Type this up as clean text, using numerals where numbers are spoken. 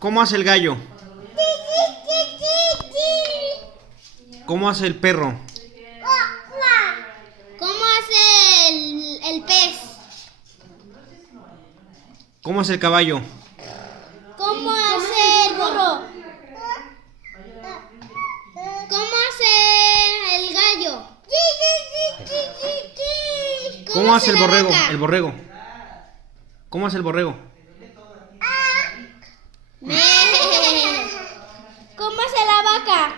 ¿Cómo hace el gallo? ¿Cómo hace el perro? ¿Cómo hace el pez? ¿Cómo hace el caballo? ¿Cómo hace el burro? ¿Cómo hace el gallo? ¿Cómo hace el la borrego? vaca? El borrego. ¿Cómo hace el borrego? Me. ¿Cómo hace la vaca?